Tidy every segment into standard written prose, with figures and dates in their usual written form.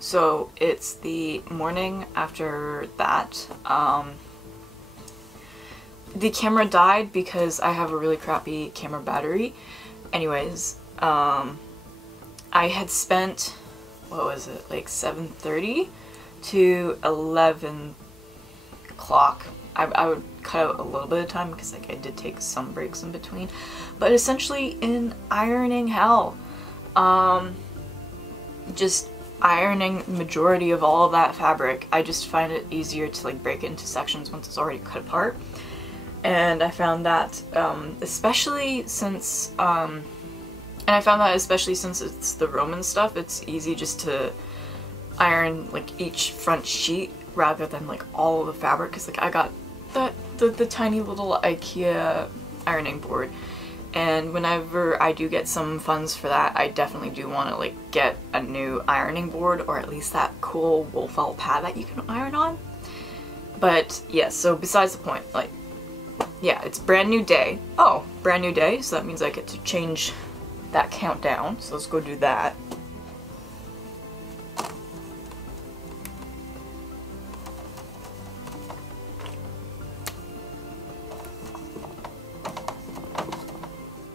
So it's the morning after that. The camera died because I have a really crappy camera battery. Anyways, I had spent, what was it, like 7:30 to 11 o'clock. I would cut out a little bit of time because like I did take some breaks in between, but essentially in ironing hell. Just ironing majority of all of that fabric. I just find it easier to like break it into sections once it's already cut apart. And I found that especially since it's the Roman stuff, it's easy just to iron like each front sheet rather than like all of the fabric, because like I got the tiny little IKEA ironing board, and whenever I do get some funds for that, I definitely do want to like get a new ironing board, or at least that cool wool felt pad that you can iron on. But yeah, so besides the point, like, yeah, it's brand new day. Oh, brand new day, so that means I get to change that countdown, so let's go do that.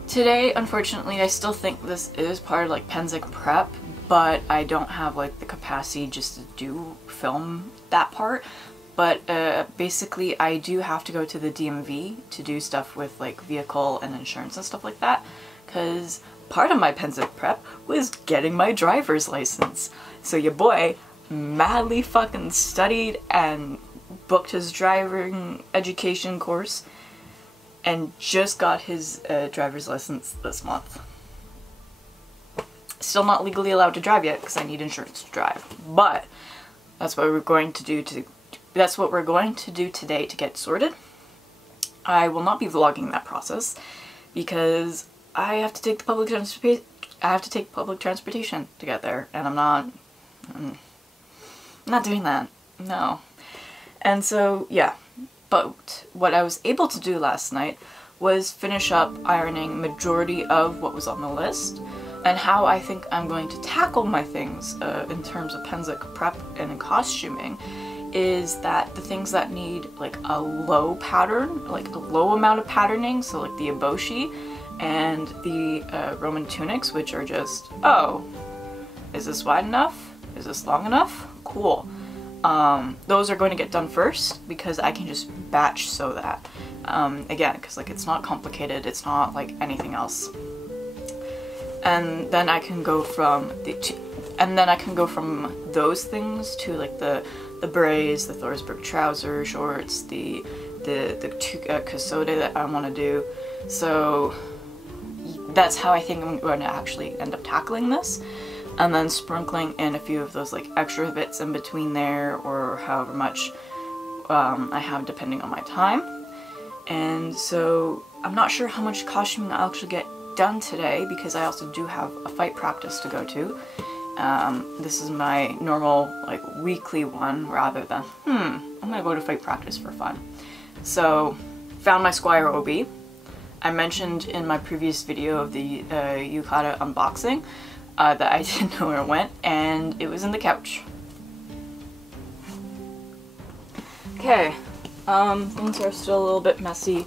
Today, unfortunately, I still think this is part of like Pennsic Prep, but I don't have like the capacity just to film that part. But basically I do have to go to the DMV to do stuff with like vehicle and insurance and stuff like that, because part of my Pennsic Prep was getting my driver's license. So your boy madly fucking studied and booked his driving education course and just got his driver's license this month. Still not legally allowed to drive yet because I need insurance to drive, but that's what we're going to do today to get sorted. I will not be vlogging that process because I have to take public transportation to get there, and I'm not doing that. No. And so yeah. But what I was able to do last night was finish up ironing majority of what was on the list, and how I think I'm going to tackle my things in terms of Pennsic Prep and in costuming is that the things that need like a low pattern, like a low amount of patterning, so like the eboshi and the Roman tunics, which are just, oh, is this wide enough? Is this long enough? Cool. Those are going to get done first because I can just batch sew that. Again, because like it's not complicated, it's not like anything else. And then I can go from those things to like the berets, the Thorsberg trouser shorts, the casote that I want to do. So that's how I think I'm going to actually end up tackling this. And then sprinkling in a few of those like extra bits in between there, or however much I have depending on my time. And so I'm not sure how much costuming I'll actually get done today because I also do have a fight practice to go to. This is my normal like weekly one rather than I'm gonna go to fight practice for fun. So found my Squire OB. I mentioned in my previous video of the yukata unboxing that I didn't know where it went, and it was in the couch. Okay, things are still a little bit messy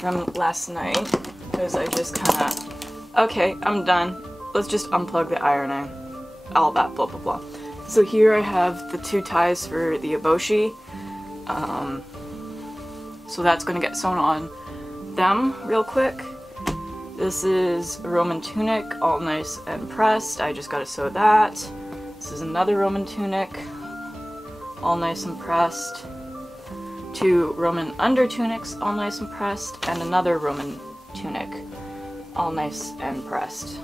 from last night because I just kinda, okay, I'm done. Let's just unplug the ironing. All that blah blah blah. So here I have the two ties for the eboshi. So that's gonna get sewn on them real quick. This is a Roman tunic, all nice and pressed. I just gotta sew that. This is another Roman tunic, all nice and pressed. Two Roman under tunics, all nice and pressed, and another Roman tunic, all nice and pressed.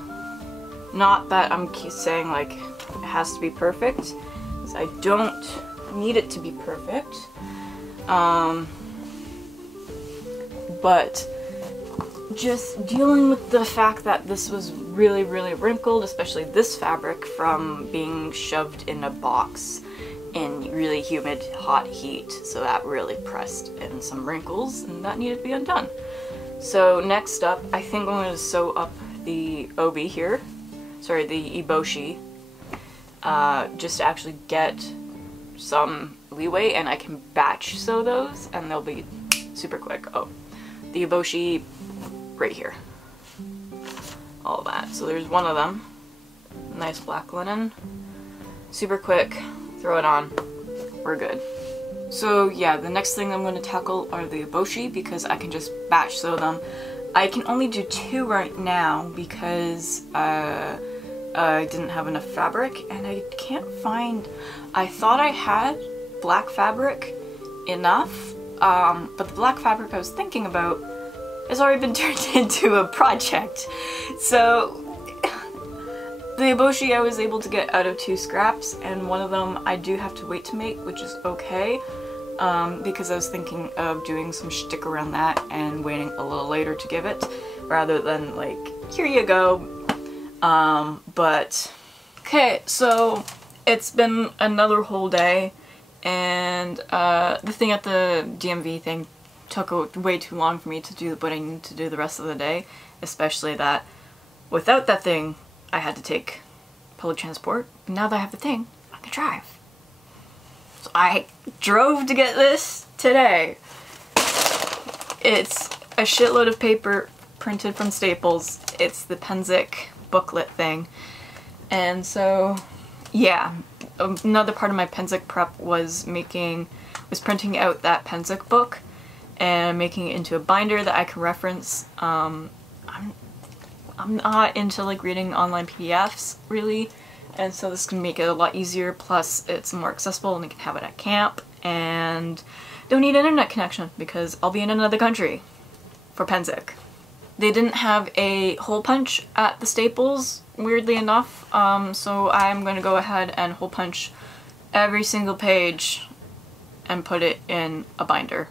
Not that I'm saying like it has to be perfect, because I don't need it to be perfect. But just dealing with the fact that this was really, really wrinkled, especially this fabric from being shoved in a box in really humid, hot heat. So that really pressed in some wrinkles, and that needed to be undone. So next up, I think I'm going to sew up the obi here. Sorry, the eboshi. just to actually get some leeway, and I can batch sew those and they'll be super quick. Oh, the eboshi right here. All that. So there's one of them. Nice black linen. Super quick. Throw it on. We're good. So yeah, the next thing I'm going to tackle are the eboshi because I can just batch sew them. I can only do 2 right now because I didn't have enough fabric and I can't find... I thought I had black fabric enough, but the black fabric I was thinking about has already been turned into a project. So the eboshi I was able to get out of 2 scraps, and one of them I do have to wait to make, which is okay, because I was thinking of doing some shtick around that and waiting a little later to give it, rather than like, here you go. But okay, so it's been another whole day, and the thing at the DMV thing took way too long for me to do what I need to do the rest of the day, especially that without that thing I had to take public transport. Now that I have the thing, I can drive. So I drove to get this today. It's a shitload of paper printed from Staples. It's the Pennsic booklet thing. And so, yeah, another part of my Pennsic Prep was printing out that Pennsic book and making it into a binder that I can reference. I'm not into like reading online PDFs really, and so this can make it a lot easier, plus it's more accessible and I can have it at camp and don't need an internet connection because I'll be in another country for Pennsic. They didn't have a hole punch at the Staples, weirdly enough, so I'm going to go ahead and hole punch every single page and put it in a binder.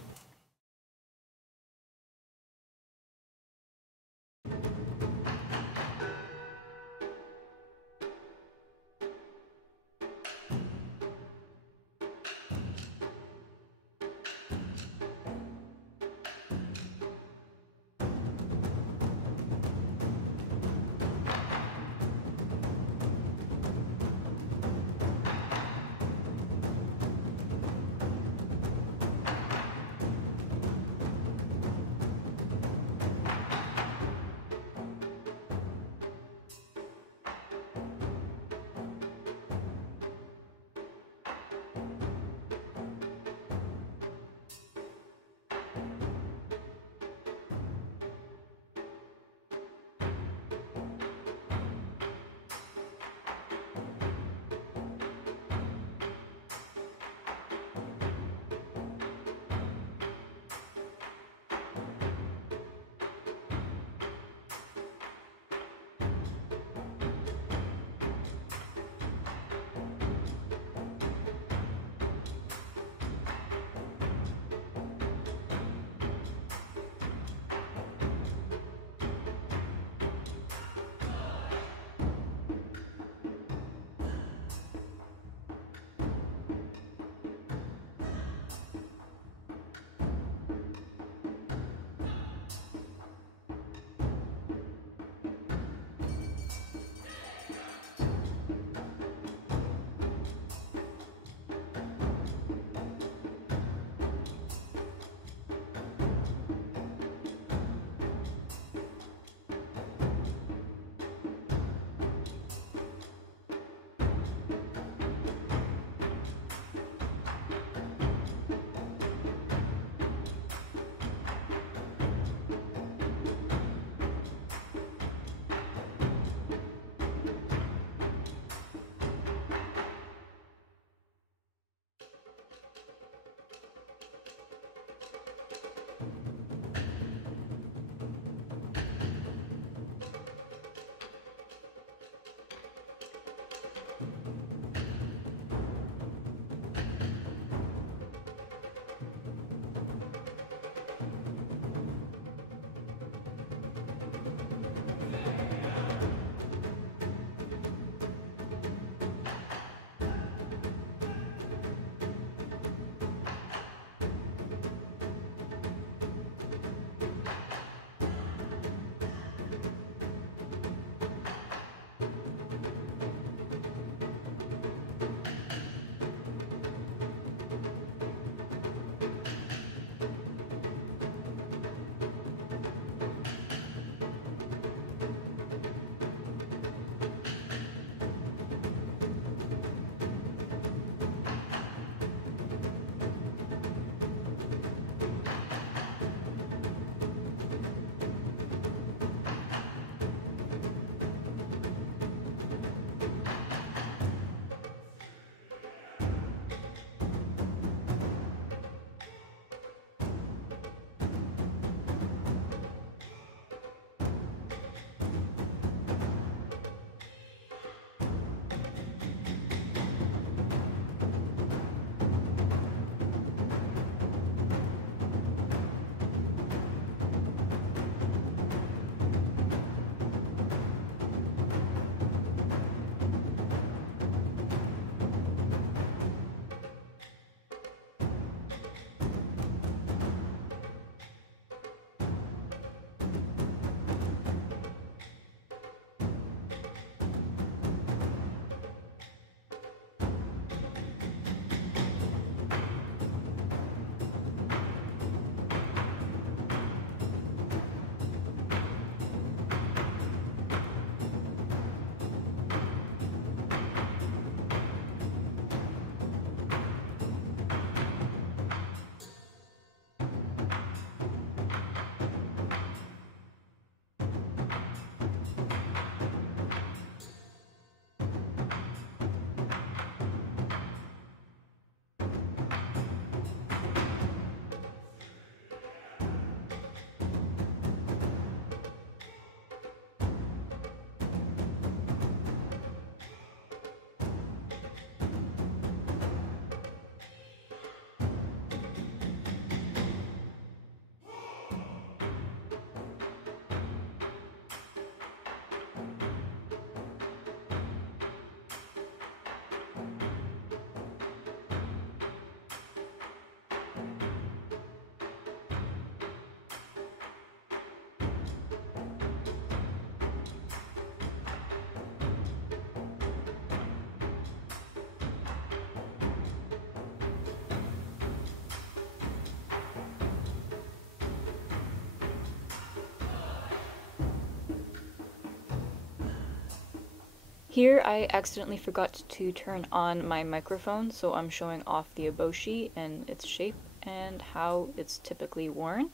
Here I accidentally forgot to turn on my microphone, so I'm showing off the eboshi and its shape and how it's typically worn.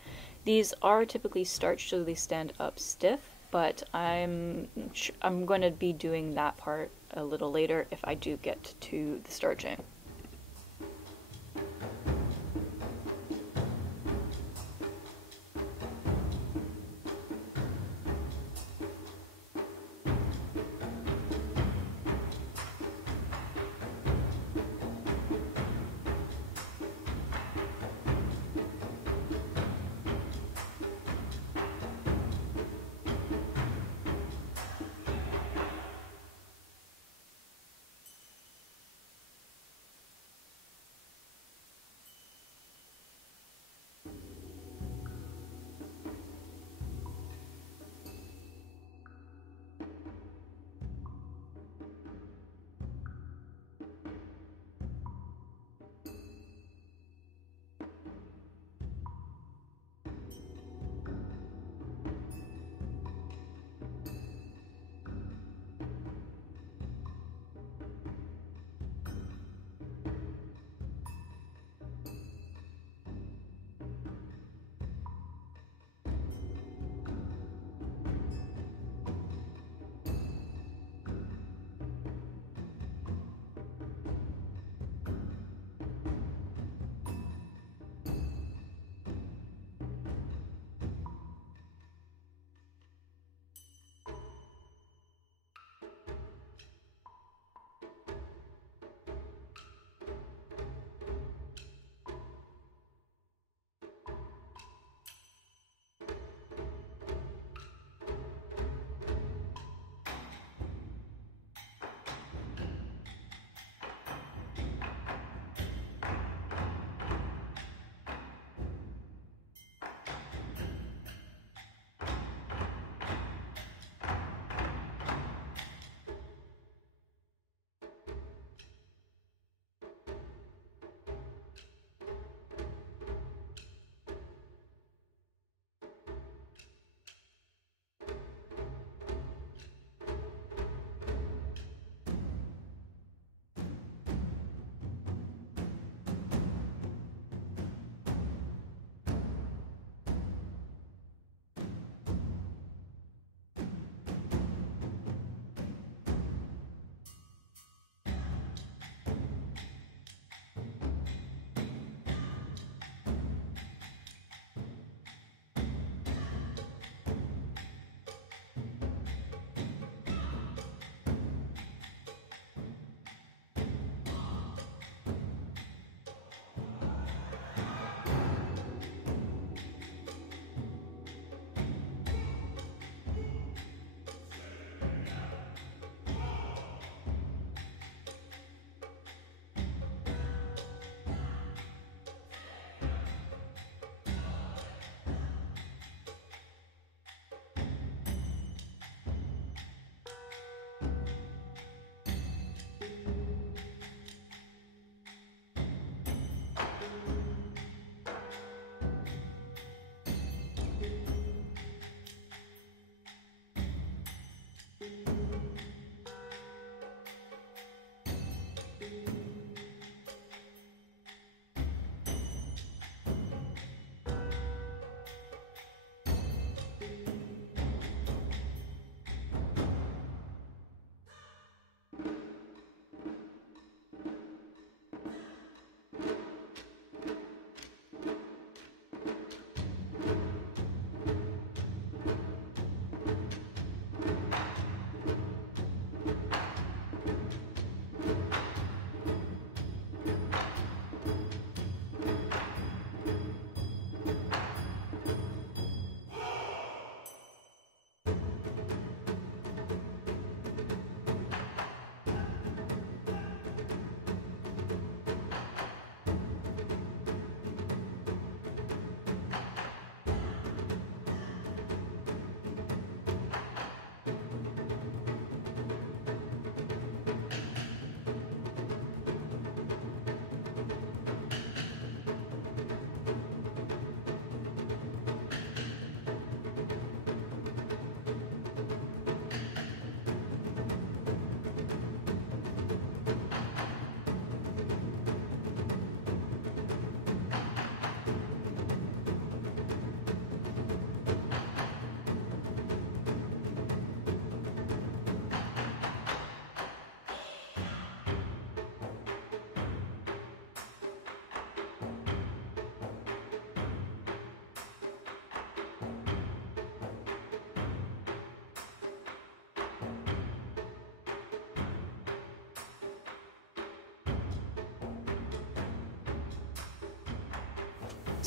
These are typically starched so they stand up stiff, but I'm going to be doing that part a little later if I do get to the starching.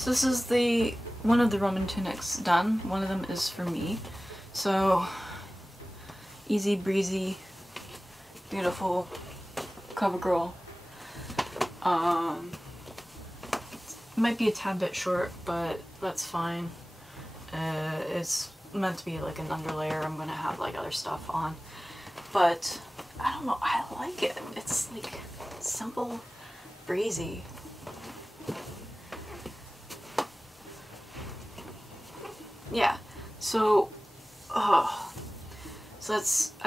So this is one of the Roman tunics done. One of them is for me. So easy breezy, beautiful cover girl. Might be a tad bit short, but that's fine. It's meant to be like an underlayer. I'm gonna have like other stuff on, but I don't know, I like it. It's like simple, breezy. Yeah, so I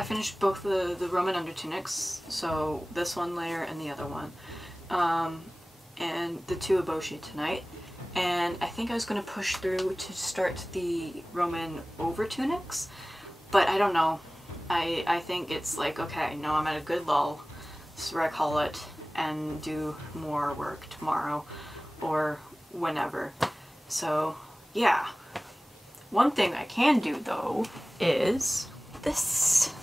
finished both the Roman undertunics, so this one layer and the other one, and the two eboshi tonight. And I think I was going to push through to start the Roman over tunics, but I don't know. I think it's like, okay, no, I'm at a good lull, this is where I call it, and do more work tomorrow or whenever. So yeah. One thing I can do though is this.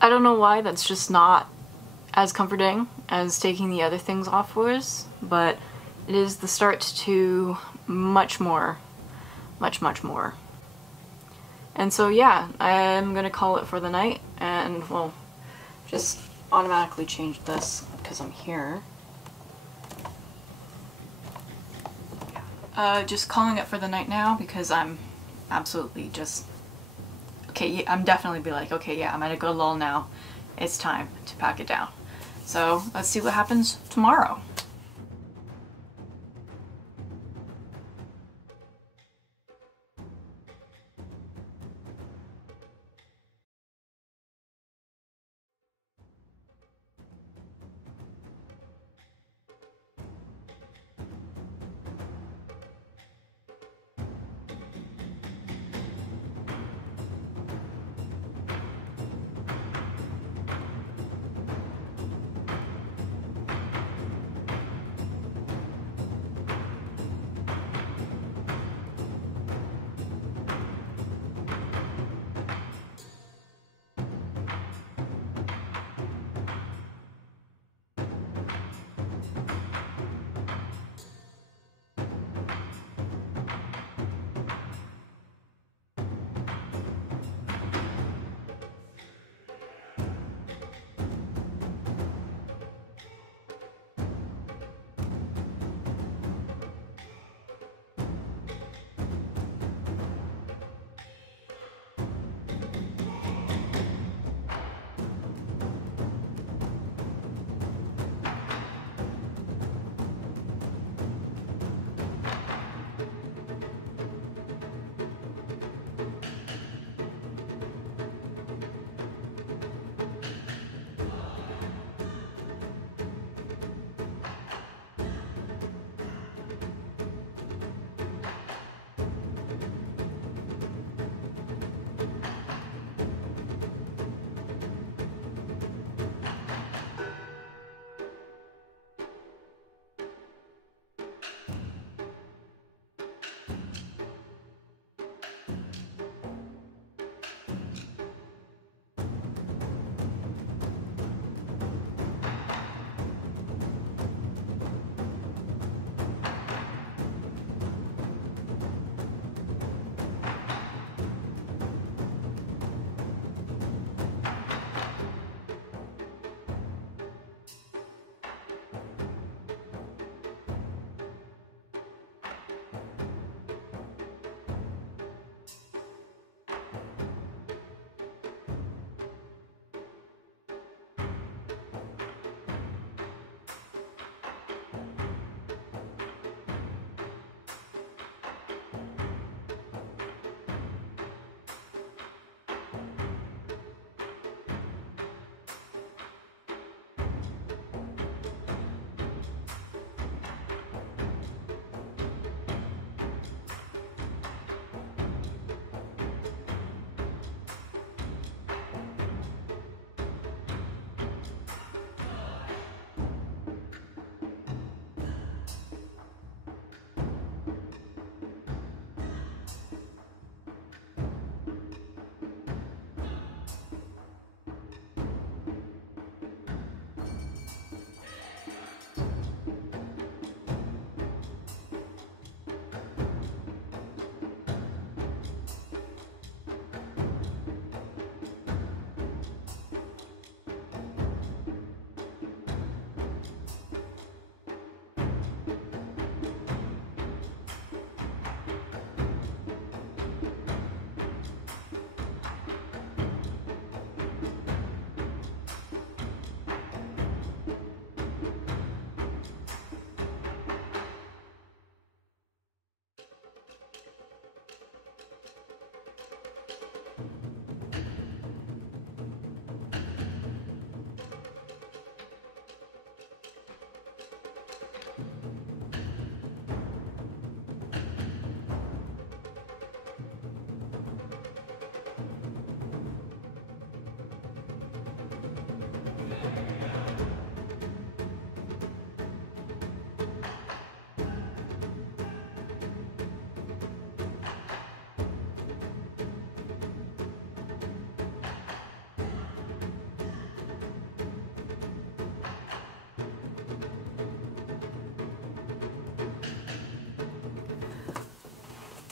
I don't know why that's just not as comforting as taking the other things off was, but it is the start to much more. And so yeah, I'm gonna call it for the night, and well, just automatically change this because I'm here. Just calling it for the night now because I'm absolutely just, okay, I'm definitely be like, okay, yeah, I'm at a good lull now. It's time to pack it down. So let's see what happens tomorrow.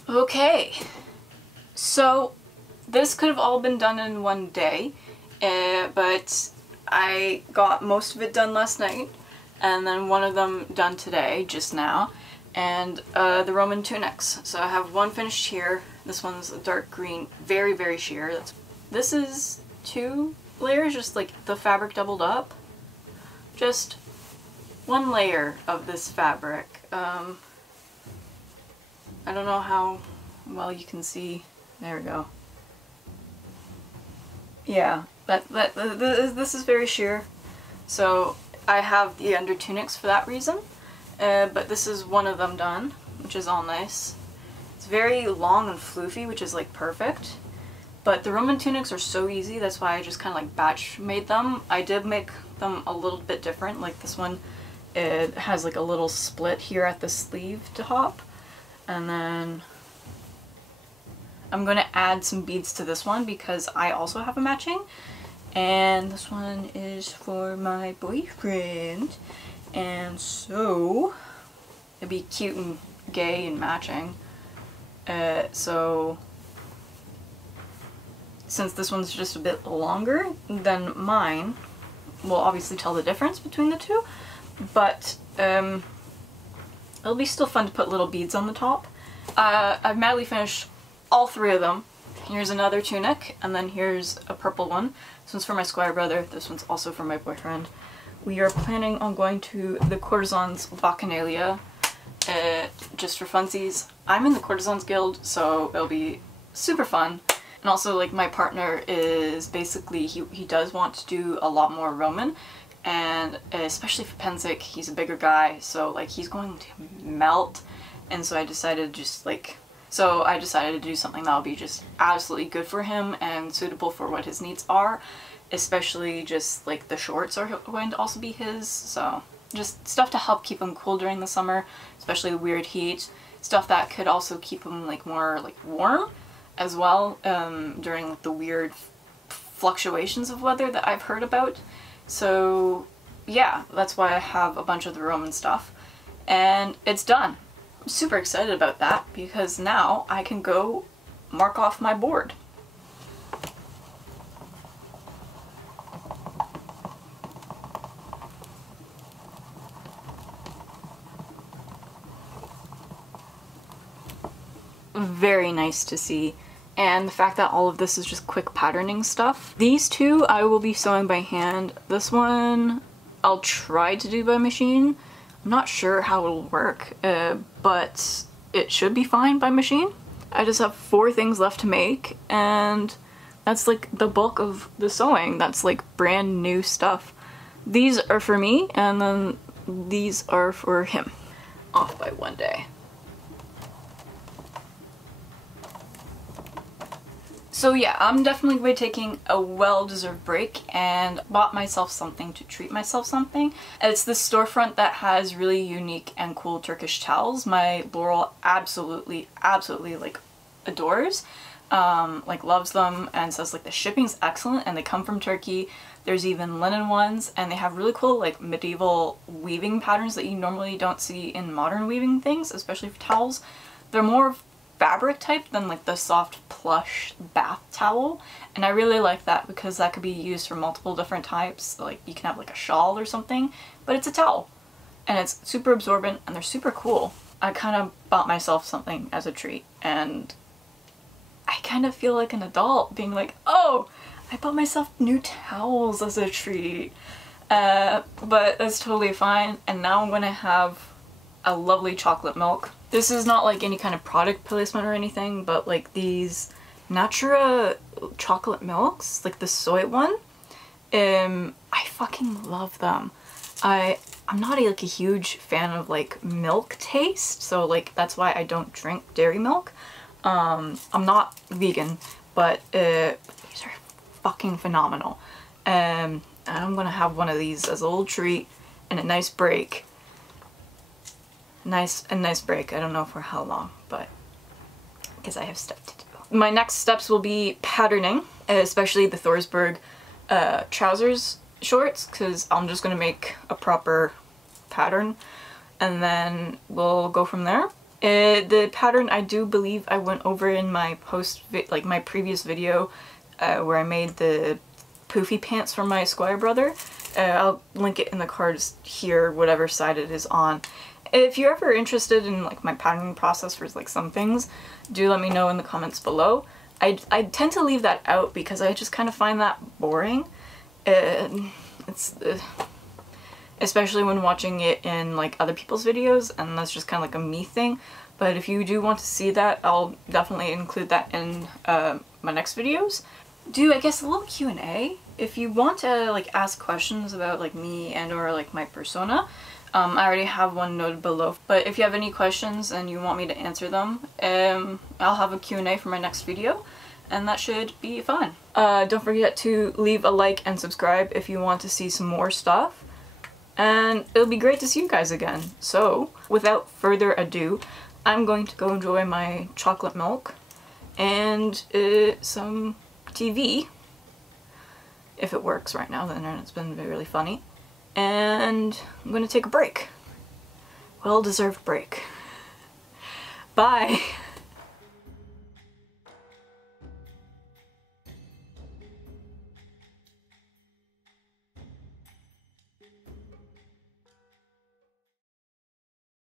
Okay, so this could have all been done in one day, but I got most of it done last night, and then one of them done today, just now, and the Roman tunics. So I have one finished here. This one's a dark green, very, very sheer. This is 2 layers, just like the fabric doubled up. Just one layer of this fabric. I don't know how well you can see. There we go. Yeah, this is very sheer. So I have the under tunics for that reason. But this is one of them done, which is all nice. It's very long and floofy, which is like perfect. But the Roman tunics are so easy, that's why I just kind of like batch made them. I did make them a little bit different, like this one, it has like a little split here at the sleeve top. And then I'm going to add some beads to this one because I also have a matching. And this one is for my boyfriend. And so it'd be cute and gay and matching. So since this one's just a bit longer than mine, we'll obviously tell the difference between the two, but it'll be still fun to put little beads on the top. I've madly finished all 3 of them. Here's another tunic, and then here's a purple one. This one's for my squire brother, this one's also for my boyfriend. We are planning on going to the Courtesans Bacchanalia just for funsies. I'm in the Courtesans Guild, so it'll be super fun. And also, like, my partner is basically, he does want to do a lot more Roman, and especially for Pennsic, he's a bigger guy, so like he's going to melt. And so I decided to do something that'll be just absolutely good for him and suitable for what his needs are. Especially just like the shorts are going to also be his, so just stuff to help keep him cool during the summer, especially the weird heat. Stuff that could also keep him like more like warm as well during like the weird fluctuations of weather that I've heard about. So yeah, that's why I have a bunch of the Roman stuff, and it's done. I'm super excited about that because now I can go mark off my board. Very nice to see. And the fact that all of this is just quick patterning stuff. These 2 I will be sewing by hand. This one I'll try to do by machine. I'm not sure how it'll work, but it should be fine by machine. I just have 4 things left to make, and that's like the bulk of the sewing. That's like brand new stuff. These are for me, and then these are for him. Off by 1 day. So yeah, I'm definitely going to be taking a well-deserved break and bought myself something to treat myself something. It's this storefront that has really unique and cool Turkish towels. My Laurel absolutely like adores, like loves them, and says like the shipping's excellent and they come from Turkey. There's even linen ones, and they have really cool like medieval weaving patterns that you normally don't see in modern weaving things, especially for towels. They're more fabric type than like the soft plush bath towel, and I really like that because that could be used for multiple different types. Like you can have like a shawl or something, but it's a towel and it's super absorbent and they're super cool. I kind of bought myself something as a treat, and I kind of feel like an adult being like, oh, I bought myself new towels as a treat, but that's totally fine. And now I'm gonna have a lovely chocolate milk. This is not like any kind of product placement or anything, but like these Natura chocolate milks, like the soy one, I fucking love them. I'm not like a huge fan of like milk taste, so like that's why I don't drink dairy milk. I'm not vegan, but these are fucking phenomenal. And I'm gonna have one of these as a little treat and a nice break. Nice break. I don't know for how long, but because I have stuff to do. My next steps will be patterning, especially the Thorsberg trousers shorts, because I'm just going to make a proper pattern and then we'll go from there. The pattern I do believe I went over in my my previous video where I made the poofy pants for my Squire brother. I'll link it in the cards here, whatever side it is on. If you're ever interested in like my patterning process for like some things, do let me know in the comments below. I tend to leave that out because I just kind of find that boring. It's especially when watching it in like other people's videos, and that's just kind of like a me thing. But if you do want to see that, I'll definitely include that in my next videos. Do, I guess, a little Q&A. If you want to like ask questions about like me and or like my persona, I already have one noted below. But if you have any questions and you want me to answer them, I'll have a Q&A for my next video, and that should be fun. Don't forget to leave a like and subscribe if you want to see some more stuff. And it'll be great to see you guys again. So, without further ado, I'm going to go enjoy my chocolate milk and some TV. If it works right now, the internet's been really funny. And I'm going to take a break. Well-deserved break. Bye!